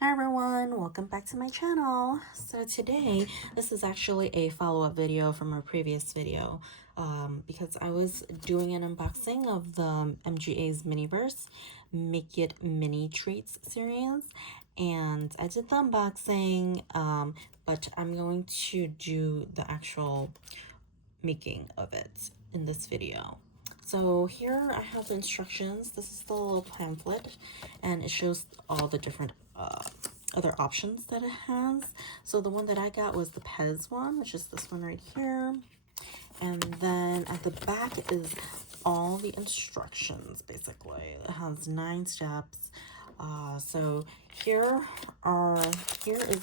Hi everyone, welcome back to my channel. So today, this is actually a follow-up video from our previous video because I was doing an unboxing of the MGA's Miniverse Make It Mini Treats series, and I did the unboxing, but I'm going to do the actual making of it in this video. So here I have the instructions. This is the little pamphlet, and it shows all the different other options that it has. So the one that I got was the Pez one, which is this one right here. And then at the back is all the instructions, basically. It has 9 steps. So here is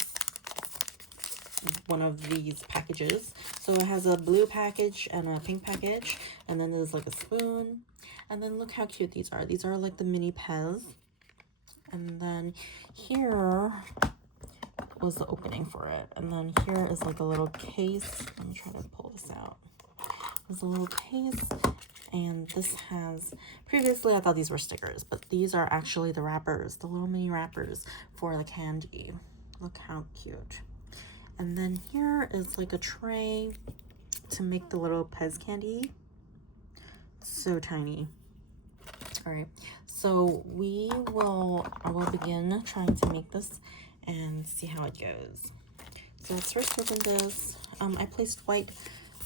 one of these packages. So it has a blue package and a pink package, and then there's like a spoon, and then look how cute these are. These are like the mini Pez. And then here was the opening for it, and then here is like a little case. Let me try to pull this out. There's a little case, and this has, previously I thought these were stickers, but these are actually the wrappers, the little mini wrappers for the candy. Look how cute. And then here is like a tray to make the little Pez candy. So tiny. All right, so I will begin trying to make this and see how it goes. So let's first open this. I placed white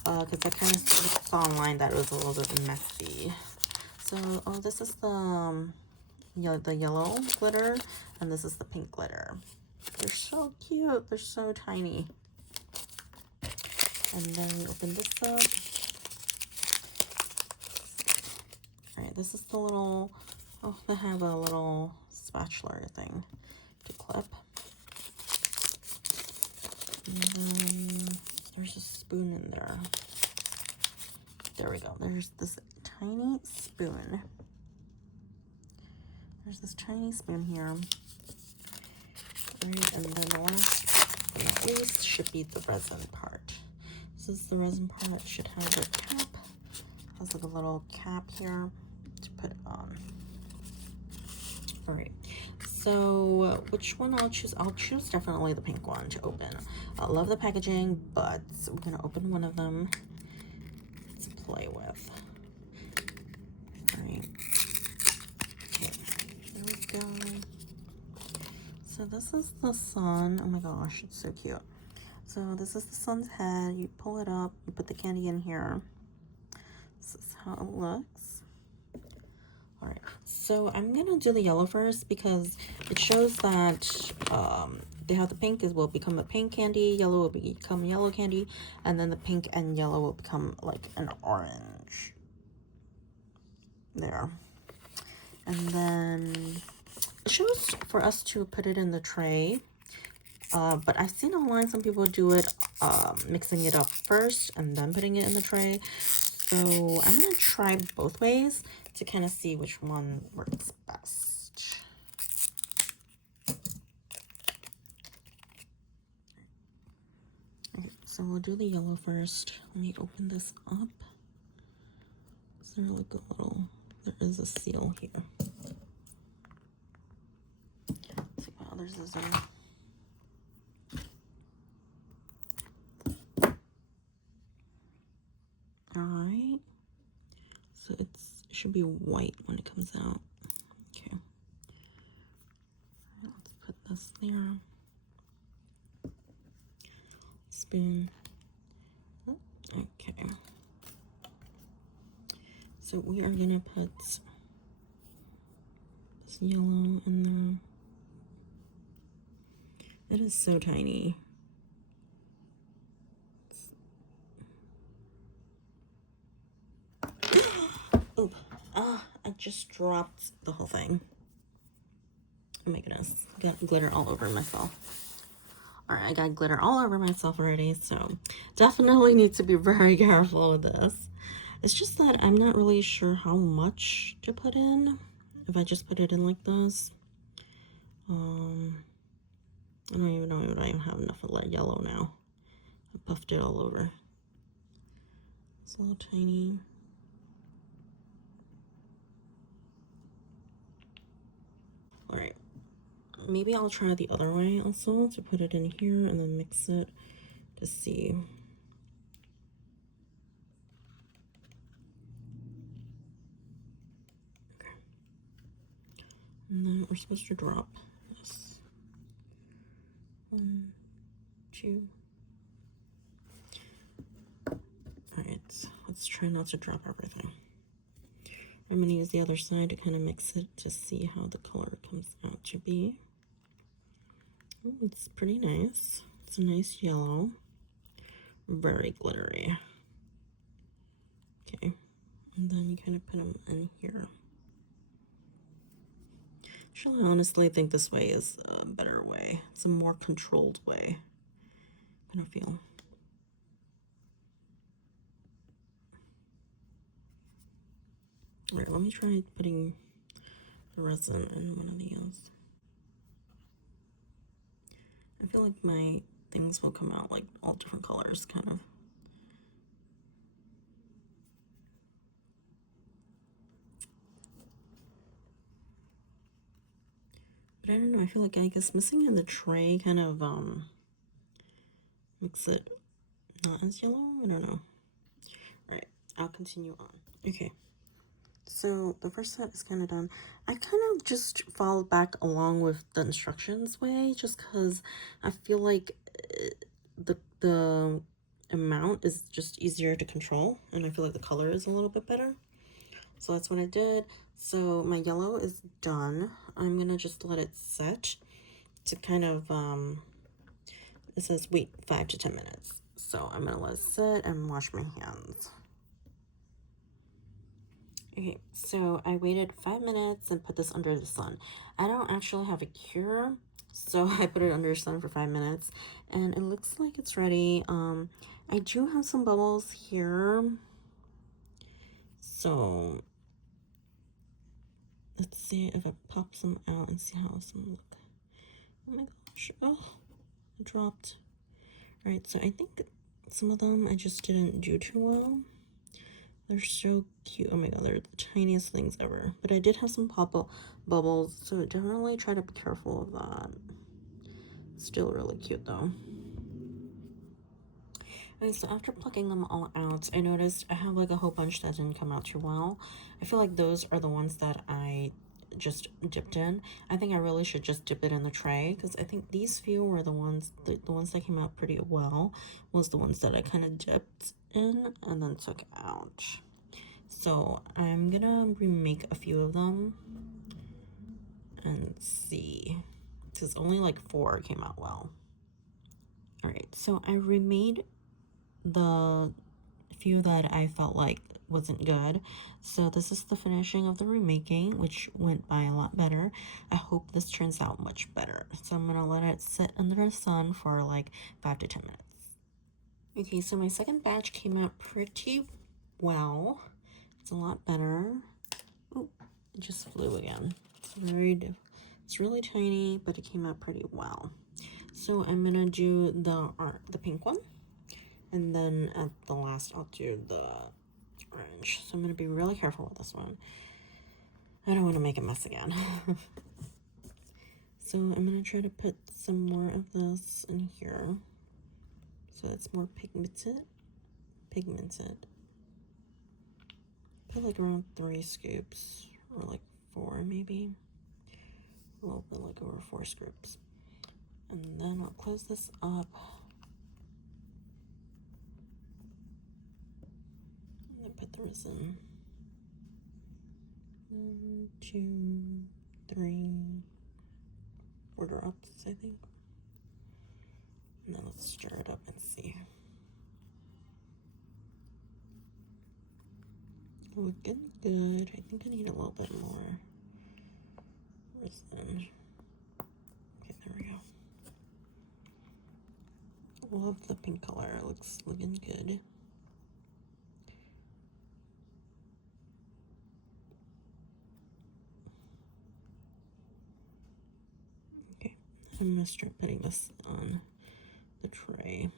because I kind of saw online that it was a little bit messy. So, this is the yellow glitter, and this is the pink glitter. They're so cute. They're so tiny. And then we open this up. All right, this is the little, they have a little spatula thing to clip. And then there's a spoon in there. There we go. There's this tiny spoon. There's this tiny spoon here. All right, and then the last but not least should be the resin part. This is the resin part. It should have a cap. It has like a little cap here to put it on. All right, so which one I'll choose? I'll choose definitely the pink one to open. I love the packaging, but we're gonna open one of them to play with. All right, okay, here we go. So this is the sun. Oh my gosh, it's so cute. So this is the sun's head. You pull it up, you put the candy in here. This is how it looks. All right, so I'm gonna do the yellow first because it shows that they have the pink will become a pink candy, yellow will become yellow candy, and then the pink and yellow will become like an orange. There. And then it shows for us to put it in the tray. But I've seen online some people do it mixing it up first and then putting it in the tray. So I'm gonna try both ways to kind of see which one works best. Okay, so we'll do the yellow first. Let me open this up. Is there like a little, there is a seal here. Let's see what others is there. All right, so it should be white when it comes out. Okay, let's put this there. Spoon. Okay, so we are gonna put this yellow in there. It is so tiny. Oh, I just dropped the whole thing. Oh my goodness, I got glitter all over myself. All right, I got glitter all over myself already, so definitely need to be very careful with this. It's just that I'm not really sure how much to put in. If I just put it in like this, I don't even know if I have enough of that yellow now. I puffed it all over. It's a little tiny. All right, maybe I'll try the other way also, to put it in here and then mix it to see. Okay. And then we're supposed to drop this. 1, 2. Alright, let's try not to drop everything. I'm going to use the other side to kind of mix it to see how the color comes out to be. Oh, it's pretty nice. It's a nice yellow. Very glittery. Okay, and then you kind of put them in here. Actually, I honestly think this way is a better way. It's a more controlled way, I kind of feel. Alright, let me try putting the resin in one of these. I feel like my things will come out like all different colors, kind of. But I don't know, I feel like, I guess missing in the tray kind of makes it not as yellow. I don't know. Alright, I'll continue on. Okay. So the first set is kind of done. I kind of just followed back along with the instructions way, just because I feel like the amount is just easier to control, and I feel like the color is a little bit better. So that's what I did. So my yellow is done. I'm gonna just let it set to kind of it says wait 5 to 10 minutes. So I'm gonna let it sit and wash my hands. Okay, so I waited 5 minutes and put this under the sun. I don't actually have a cure, so I put it under the sun for 5 minutes, and it looks like it's ready. I do have some bubbles here, so let's see if I pop some out and see how some look. Oh my gosh, oh, it dropped. All right, so I think some of them I just didn't do too well. They're so cute. Oh my god, they're the tiniest things ever. But I did have some pop-up bubbles, so definitely try to be careful of that. Still really cute though. Okay, so after plucking them all out, I noticed I have like a whole bunch that didn't come out too well. I feel like those are the ones that I just dipped in. I think I really should just dip it in the tray, because I think these few were the ones that came out pretty well was the ones that I kind of dipped in and then took out. So I'm gonna remake a few of them and see, because only like 4 came out well. All right, so I remade the few that I felt like wasn't good. So this is the finishing of the remaking, which went by a lot better. I hope this turns out much better. So I'm gonna let it sit under the sun for like 5 to 10 minutes. Okay, so my second batch came out pretty well. It's a lot better. Ooh, it just flew again. It's really tiny, but it came out pretty well. So I'm gonna do the pink one, and then at the last I'll do the orange. So I'm gonna be really careful with this one. I don't want to make a mess again. So I'm gonna try to put some more of this in here, so it's more pigmented. Put like around 3 scoops, or like 4 maybe. A little bit like over 4 scoops. And then I'll close this up. And then put the resin. 1, 2, 3, 4 drops, I think. And then let's stir it up and see. Looking good. I think I need a little bit more resin. Okay, there we go. Love the pink color. It looks looking good. Okay, I'm gonna start putting this on the tray.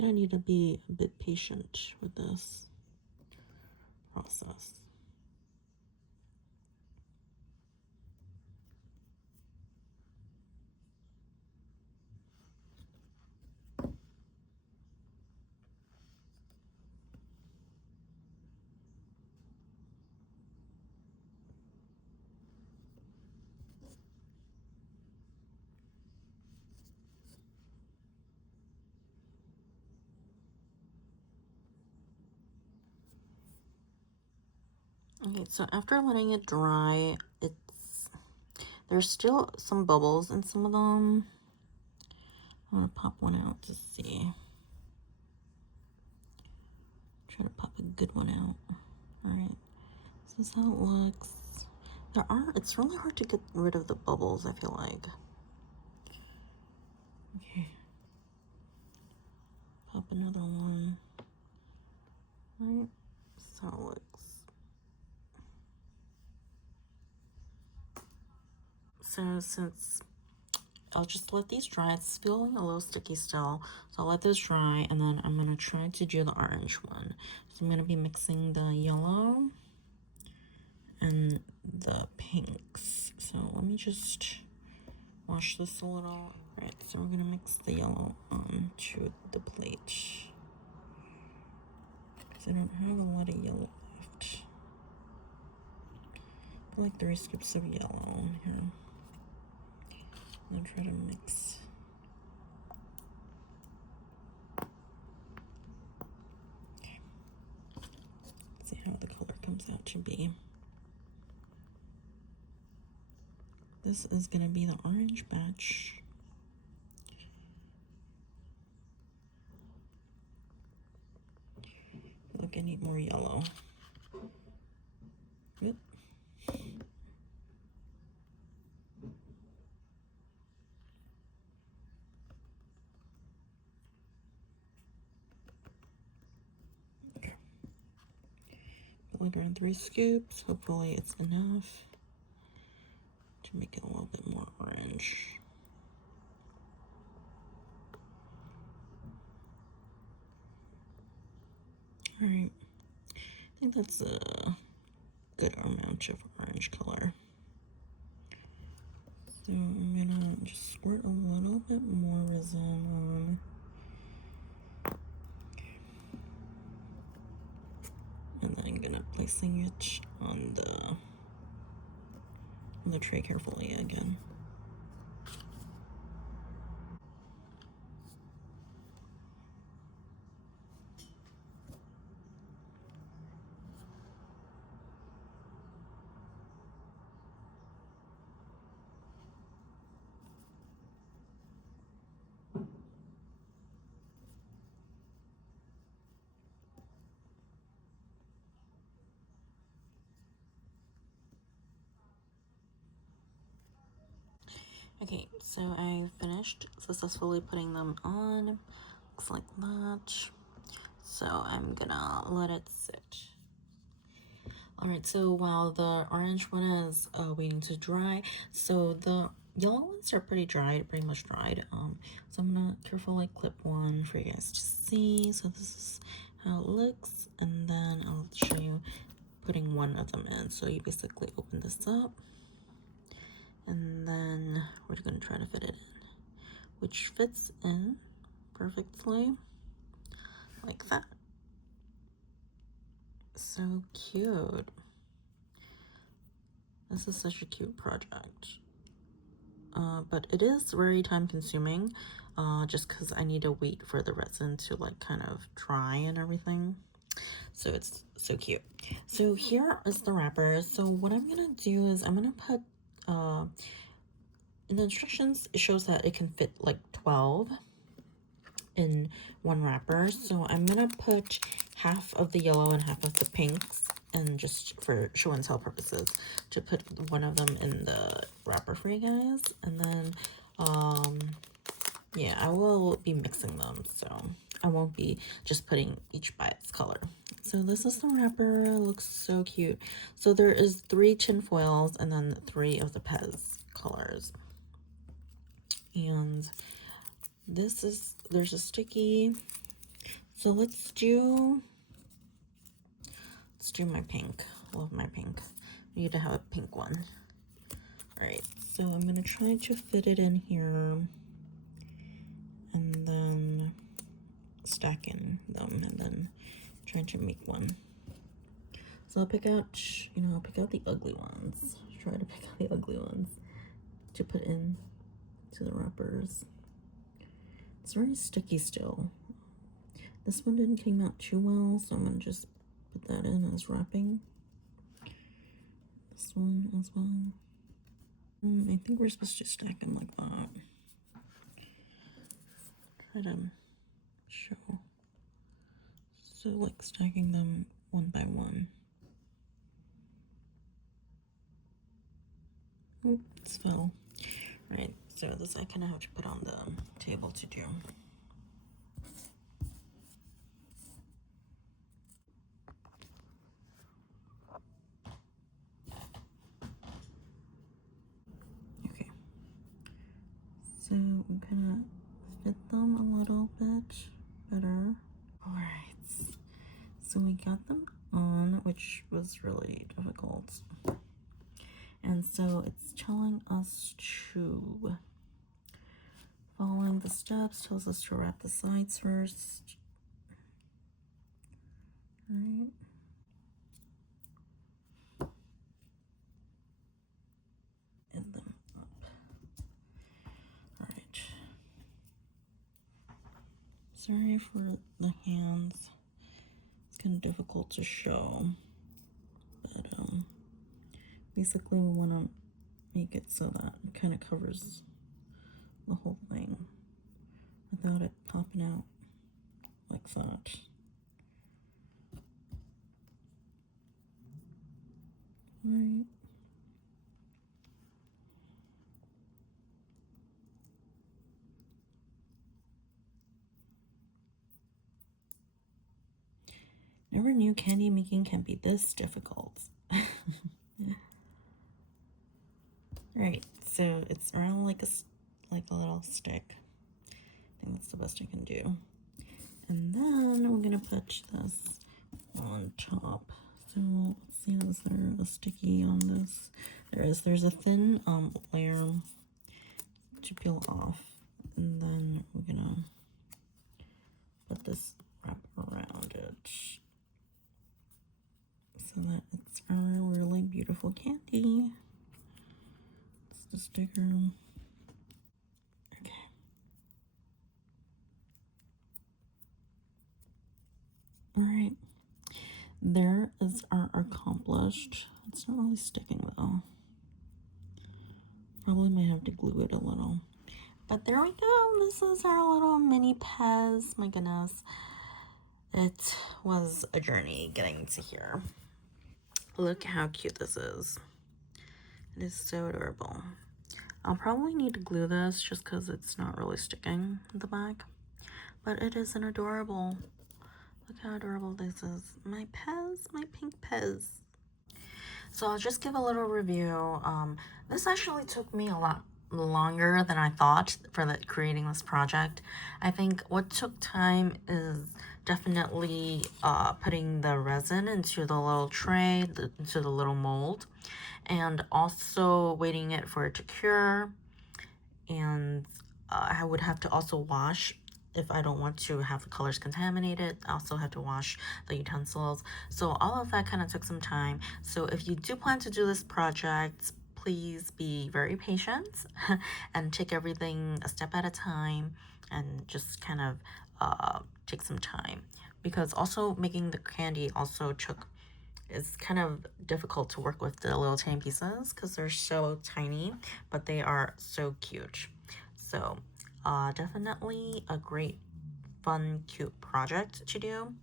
gonna need to be a bit patient with this process. Okay, so after letting it dry, there's still some bubbles in some of them. I'm gonna pop one out to see. Try to pop a good one out. All right, this is how it looks. It's really hard to get rid of the bubbles, I feel like. Okay. Pop another one. All right, so it looks. So since I'll just let these dry, it's feeling a little sticky still, so I'll let those dry, and then I'm gonna try to do the orange one. So I'm gonna be mixing the yellow and the pinks. So let me just wash this a little. Alright, so we're gonna mix the yellow onto the plate. Because I don't have a lot of yellow left. Like 3 scoops of yellow here. And then try to mix. Okay. See how the color comes out to be. This is gonna be the orange batch. Look, I need more yellow. Yep. Okay. Put like around 3 scoops. Hopefully it's enough to make it a little bit more orange. All right. I think that's a good amount of orange color. So I'm gonna just squirt a little bit more resin on. And then I'm gonna placing it on the tray carefully again. Okay, so I finished successfully putting them on. Looks like that. So I'm gonna let it sit. Alright, so while the orange one is waiting to dry, so the yellow ones are pretty much dried. So I'm gonna carefully clip one for you guys to see. So this is how it looks, and then I'll show you putting one of them in. So you basically open this up, and then we're gonna try to fit it in, which fits in perfectly like that. So cute. This is such a cute project. But it is very time consuming, just because I need to wait for the resin to like kind of dry and everything. So it's so cute. So here is the wrapper. So what I'm gonna do is I'm gonna put in the instructions, it shows that it can fit like 12 in one wrapper. So I'm gonna put half of the yellow and half of the pinks, and just for show and tell purposes, to put one of them in the wrapper for you guys. And then yeah, I will be mixing them, so I won't be just putting each by its color. So this is the wrapper. It looks so cute. So there is 3 tin foils and then 3 of the Pez colors. And this is, there's a sticky So let's do my pink. Love my pink. I need to have a pink one. All right, so I'm gonna try to fit it in here and then stacking them and then trying to make one. So I'll pick out, I'll pick out the ugly ones. Try to pick out the ugly ones to put in to the wrappers. It's very sticky still. This one didn't came out too well, so I'm gonna just put that in as wrapping. This one as well. I think we're supposed to stack them like that. Try to show. So like stacking them one by one. Oops, fell. Right, so this I kind of have to put on the table to do. Okay, so I'm gonna fit them a little bit better. All right, so we got them on, which was really difficult. And so it's telling us to, following the steps, tells us to wrap the sides first. Right. And them up. All right. Sorry for the hands. It's kind of difficult to show, but basically we want to make it so that it kind of covers the whole thing without it popping out like that. Right. Never knew candy making can be this difficult. Right, so it's around like a little stick. I think that's the best I can do. And then we're gonna put this on top. So let's see, is there a sticky on this? There is. There's a thin layer to peel off, and then we're gonna put this wrap around it so that it's a really beautiful candy. It's the sticker. Okay. All right. There is our accomplished. It's not really sticking though. Probably might have to glue it a little. But there we go. This is our little mini Pez. My goodness. It was a journey getting to here. Look how cute this is. It is so adorable. I'll probably need to glue this just because it's not really sticking in the back. But it is an adorable. Look how adorable this is. My Pez, my pink Pez. So I'll just give a little review. This actually took me a lot longer than I thought for creating this project. I think what took time is definitely putting the resin into the little tray, into the little mold, and also waiting it for it to cure. And I would have to also wash if I don't want to have the colors contaminated. I also have to wash the utensils. So all of that kind of took some time. So if you do plan to do this project, please be very patient and take everything a step at a time and just kind of take some time, because also making the candy also it's kind of difficult to work with the little tiny pieces because they're so tiny, but they are so cute. So definitely a great, fun, cute project to do,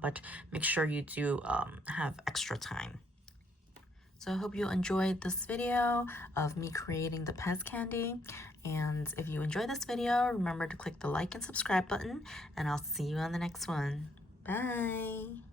but make sure you do have extra time. So I hope you enjoyed this video of me creating the Pez candy. And if you enjoyed this video, remember to click the like and subscribe button, and I'll see you on the next one. Bye!